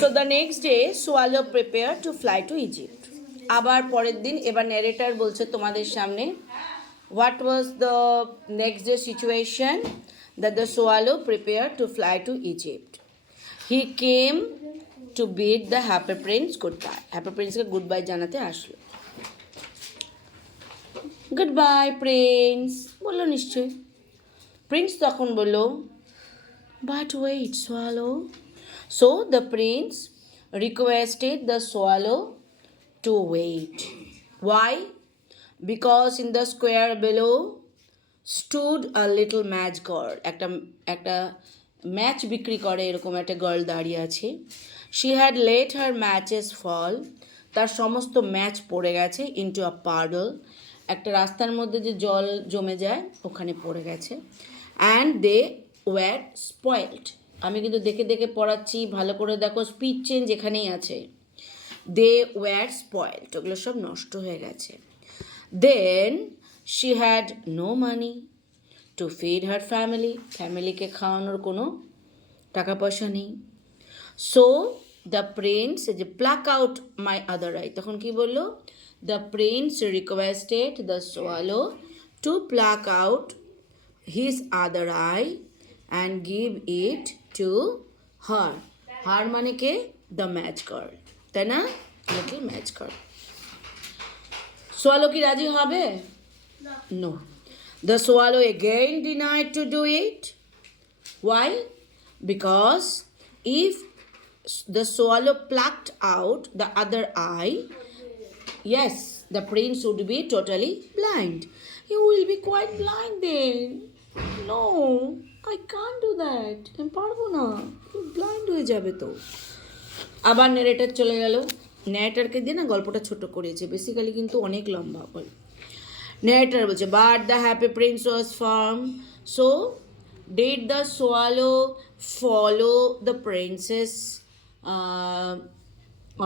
So the next day, Swallow prepared to fly to Egypt. আবার পরের দিন এবার narrator বলছে তোমাদের সামনে what was the next day situation that the swallow prepared to fly to Egypt. He came to bid the happy prince goodbye. Happy prince K goodbye জানাতে আসলো. Goodbye prince বললো নিশ্চয়. Prince তখন বললো but wait swallow. So the prince requested the swallow to wait. Why? Because in the square below stood a little match girl. একটা match বিক্রি করে এরকম একটা গার্ল দাঁড়িয়ে আছে. She had let her matches fall. তার সমস্ত ম্যাচ পড়ে গেছে into a puddle. একটা রাস্তার মধ্যে যে জল জমে যায় ওখানে পড়ে গেছে. And they were spoiled. আমি কিন্তু দেখে দেখে পড়াচ্ছি, ভালো করে দেখো, স্পিচ চেঞ্জ এখানেই আছে. They were spoiled. ওগুলো সব নষ্ট হয়ে গেছে. Then she had no money to feed her family. ফ্যামিলিকে খাওয়ানোর কোনো টাকা পয়সা নেই. So the prince যে pluck out my other eye. তখন কি বললো? The prince requested the swallow to pluck out his other eye and give it to her. Her মানে কে? The match girl. তাই না? Little match girl. Swallow কি রাজি হবে? No. The swallow again denied to do it. Why? Because if the swallow plucked out the other eye, yes, the prince would be totally blind. You will be quite blind then. No, I can't do that. আমি পারবো না. Blind হয়ে যাবে তো. আবার নেরেটার চলে গেল. নেরেটারকে দিয়ে না গল্পটা ছোট করেছে, বেসিক্যালি কিন্তু অনেক লম্বা গল্প. নেরেটার বলছে but the happy Prince was farm. So did the swallow follow the princess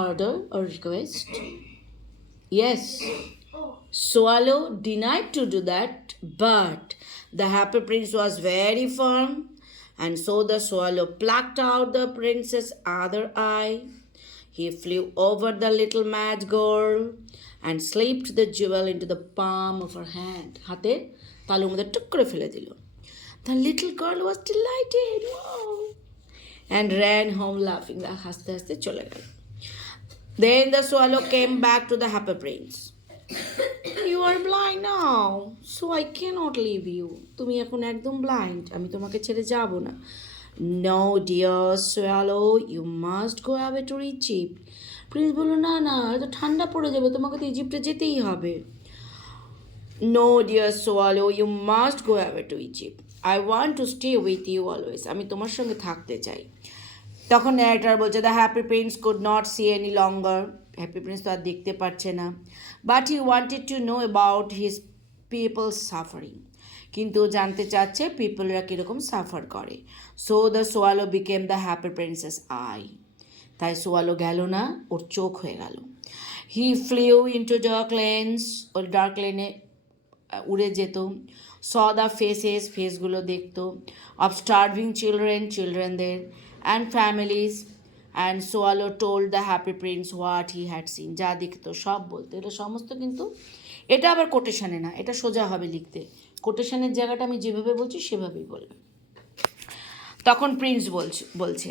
order or request? Yes. Swallow denied to do that, but the happy prince was very firm, and so the swallow plucked out the prince's other eye. He flew over the little mad girl and slipped the jewel into the palm of her hand. হাতে তালুর মধ্যে টুক করে ফেলে দিল. The little girl was delighted. Wow! And ran home laughing. হাসতে হাসতে চলে গেল. Then the swallow came back to the happy prince. You are blind now, so I cannot leave you. তুমি এখন একদম ব্লাইন্ড, আমি তোমাকে ছেড়ে যাব না. No dear swallow, you must go away to Egypt. Prince বলল না না, তো ঠান্ডা পড়ে যাবে, তোমাকে তো ইজিপ্টে যেতেই হবে. No dear swallow, you must go away to Egypt. I want to stay with you always. আমি তোমার সঙ্গে থাকতে চাই. তখন ন্যারেটর বলছে the happy prince could not see any longer. Happy prince তো আর দেখতে পারছে না. But he wanted to know about his people's suffering. কিন্তু জানতে চাচ্ছে পিপলরা কীরকম সাফার করে. So the swallow became the happy prince's eye. তাই সোয়ালো গেল না, ওর চোখ হয়ে গেল. He flew into dark lanes. ওর ডার্ক লেনে উড়ে যেত. স দ্য ফেসেস, ফেসগুলো দেখতো. Of starving children, চিলড্রেনদের, and families, and Swallow told the happy prince what he had seen. যা দেখতো সব বলতো. এটা সমস্ত কিন্তু এটা আবার কোটেশনে না, এটা সোজা হবে লিখতে. কোটেশনের জায়গাটা আমি যেভাবে বলছি সেভাবেই বলবে. তখন প্রিন্স বলছে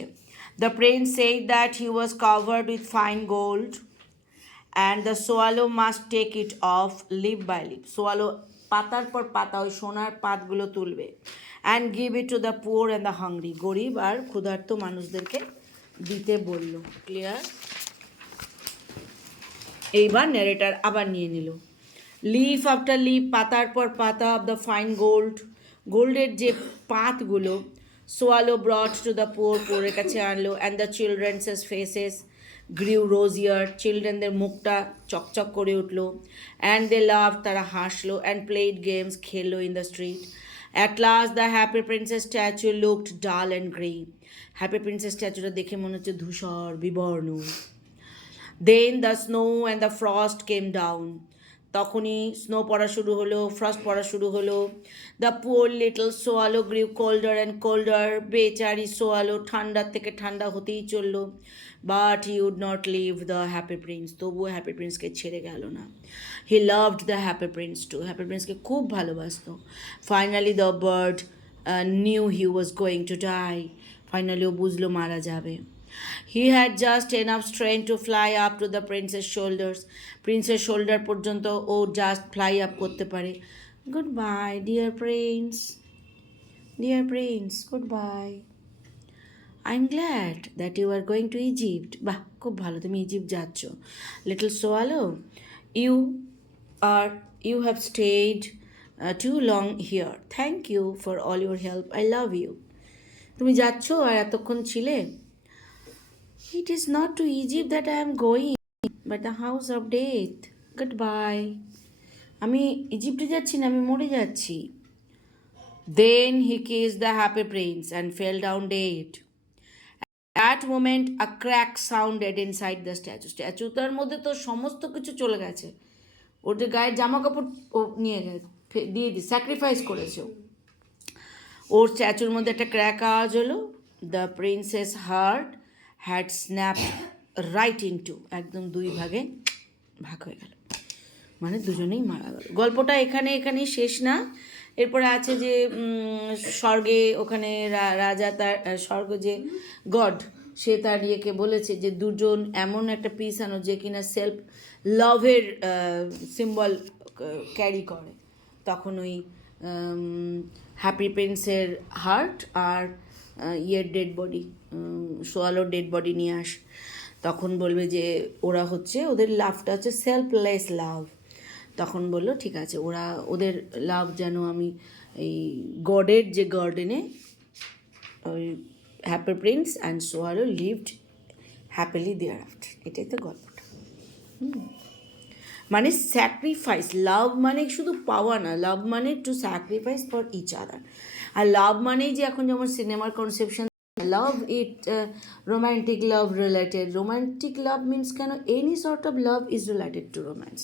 the Prince said that he was covered with fine gold and the swallow must take it off lip by lip. Swallow পাতার পর পাতা ওই সোনার পাতগুলো তুলবে. And give it two the poor and the hungry. গরিব আর ক্ষুধার্ত মানুষদেরকে দিতে বলল. ক্লিয়ার? এইবার ন্যারেটার আবার নিয়ে নিল. লিফ আফটার লিফ, পাতার পর পাতা অফ দ্য ফাইন গোল্ড, গোল্ডের যে পাতগুলো swallow brought to the poor, পুয়ারের কাছে আনলো. And the children's faces grew rosier, চিলড্রেনদের মুখটা চকচক করে উঠলো. অ্যান্ড দে লাভ, তারা হাসলো. অ্যান্ড প্লেড গেমস, খেললো in the street. At last the happy princess statue looked dull and grey. Happy princess স্ট্যাচুটা দেখে মনে হচ্ছে ধূসর বিবর্ণ. Then the snow and the frost came down. তখনই স্নো পড়া শুরু হলো, ফ্রস্ট পড়া শুরু হলো। The poor little swallow grew colder and colder, বেচারি সোয়ালো ঠান্ডার থেকে ঠান্ডা হতেই চললো। But he would not leave the happy prince, তবুও হ্যাপি প্রিন্সকে ছেড়ে গেল না। He loved the happy prince too, হ্যাপি প্রিন্সকে খুব ভালোবাসত। Finally the bird knew he was going to die, finally ও বুঝলো মারা যাবে। He had just enough strength to fly up to the prince's shoulders. প্রিন্সের শোল্ডার পর্যন্ত ও জাস্ট ফ্লাই আপ করতে পারে। Goodbye dear prince, dear prince, goodbye. I am glad that you are going to Egypt. বাহ, খুব ভালো, তুমি Egypt যাচ্ছ। Little swallow, you are you have stayed too long here, thank you for all your help, I love you. তুমি যাচ্ছ আর এতক্ষণ ছিলে। It is not to Egypt that I am going, but the house of death. Goodbye. আমি ইজিপ্টে যাচ্ছি না, আমি মরে যাচ্ছি। Then he kissed the happy prince and fell down dead. At that moment a crack sounded inside the statue. স্ট্যাচুটার মধ্যে তো সমস্ত কিছু চলে গেছে। ওর যে গায়ের জামা কাপড় ও নিয়ে গেছে, দিয়ে স্যাক্রিফাইস করেছে। ওর স্ট্যাচুর মধ্যে একটা ক্র্যাক আওয়াজ হলো। The princess heart had snapped right into, একদম দুই ভাগে ভাগ হয়ে গেল, মানে দুজনেই মারা গেল। গল্পটা এখানেই শেষ না, এরপরে আছে যে স্বর্গে ওখানে রাজা তার স্বর্গ যে গড, সে তার ইয়েকে বলেছে যে দুজন এমন একটা পিস আনো যে কিনা সেলফ লাভের সিম্বল ক্যারি করে। তখন ওই হ্যাপি প্রিন্সের হার্ট আর ইয়ের ডেড বডি, সোয়ালোর ডেড বডি নিয়ে আস। তখন বলবে যে ওরা হচ্ছে, ওদের লাভটা হচ্ছে সেলফলেস লাভ। তখন বললো ঠিক আছে, ওরা ওদের লাভ যেন আমি এই গডের যে গার্ডেনে ওই Happy Prince and swallow lived happily thereafter. এটাই তো গল্পটা। মানে স্যাক্রিফাইস, লাভ মানে শুধু পাওয়া না, লাভ মানে to sacrifice for each other. আর লাভ মানেই যে এখন যেমন সিনেমার conception, love it romantic love related, romantic love means can any sort of love is related to romance,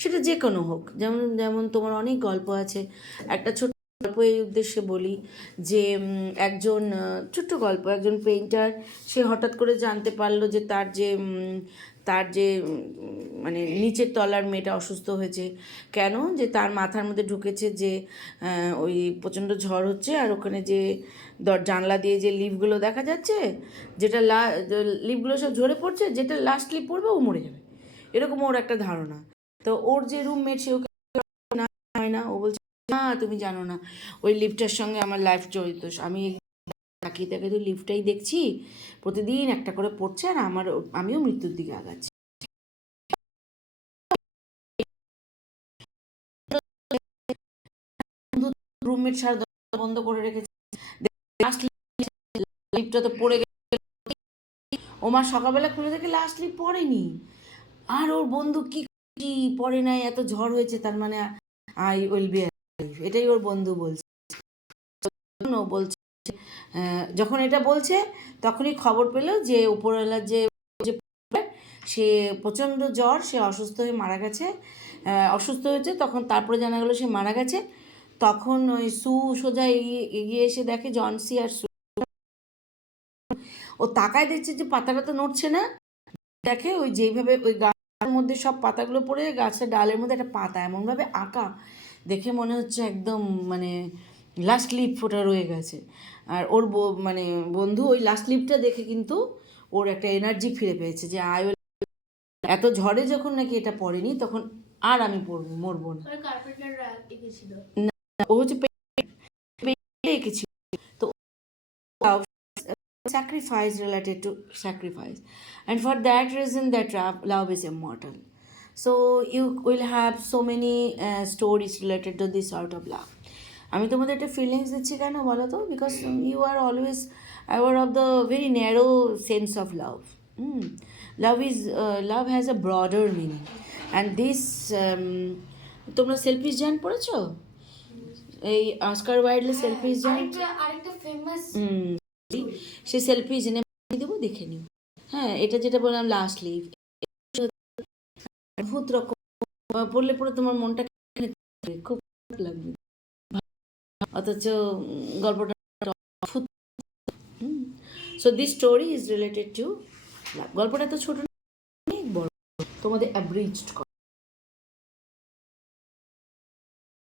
সেটা যে কোনো হোক। যেমন যেমন তোমার অনেক গল্প আছে, একটা ছোট গল্প এই উদ্দেশ্যে বলি যে একজন ছোট্ট গল্প, একজন পেইন্টার, সে হঠাৎ করে জানতে পারলো যে তার যে মানে নিচের তলার মেয়েটা অসুস্থ হয়েছে। কেন? যে তার মাথার মধ্যে ঢুকেছে যে ওই প্রচণ্ড ঝড় হচ্ছে, আর ওখানে যে জানলা দিয়ে যে লিফগুলো দেখা যাচ্ছে, যেটা লিফগুলো সব ঝরে পড়ছে, যেটা লাস্ট লিফ পড়বে ও মরে যাবে, এরকম ওর একটা ধারণা। তো ওর যে রুমমেট সে ওকে হয় না, ও বলছে না তুমি জানো না, ওই লিফটার সঙ্গে আমার লাইফ জড়িত, আমি তাকিয়ে তাকিয়ে তো লিফটাই দেখছি, প্রতিদিন একটা করে পড়ছে আর আমিও মৃত্যুর দিকে আগাচ্ছি। রুমমেট সারা দরজা বন্ধ করে রেখেছে, লিফটটা তো পড়ে গেছে। ও মা সকালবেলা খুলে দেখে লাস্ট লিফট পড়েনি, আর ওর বন্ধু কি পড়ে নাই, এত ঝড় হয়েছে, তার মানে আই উইল বি অ্যালাইভ, এটাই ওর বন্ধু বলছে। ও বলছে যখন এটা বলছে তখনই খবর পেল যে উপরওয়ালার যে সে প্রচণ্ড জ্বর, সে অসুস্থ হয়ে মারা গেছে, অসুস্থ হয়েছে। তখন তারপরে জানা গেলো সে মারা গেছে। তখন ওই সোজা এগিয়ে এসে দেখে জনসি আর ও তাকায় দেখছে যে পাতাটা তো নড়ছে না, দেখে ওই যেইভাবে ওই গাছের মধ্যে সব পাতাগুলো পড়ে, গাছের ডালের মধ্যে একটা পাতা এমনভাবে আঁকা, দেখে মনে হচ্ছে একদম মানে লাস্ট লিপ ফোটা রয়ে গেছে। আর ওর মানে বন্ধু ওই লাস্ট লিপটা দেখে কিন্তু ওর একটা এনার্জি ফিরে পেয়েছে যে এত ঝড়ে যখন নাকি এটা পড়েনি, তখন আর আমি মরবো না। ও হচ্ছে এঁকেছিল। তো sacrifice related to sacrifice, and for that reason that love is immortal. So you will have so many stories related to this sort of love. আমি তোমাদের একটা ফিলিংস দিচ্ছি কেন বলো তো, because you are always aware of the very narrow sense of love. Love has a broader meaning and this, তোমরা Selfish Giant পড়েছো? এই অস্কার ওয়াইল্ডের সেলফিশ জায়ান্ট, আরেকটা ফেমাস সে সেলফি জেনে দেবো, দেখে নিও। হ্যাঁ, এটা যেটা বললাম লাস্ট লিভ, অদ্ভুত রকম পড়লে পরে তোমার মনটা খুব লাগবে, অথচ গল্পটা so this story is related to love. গল্পটা তো ছোট, অনেক বড়, তোমাদের অ্যাব্রিজড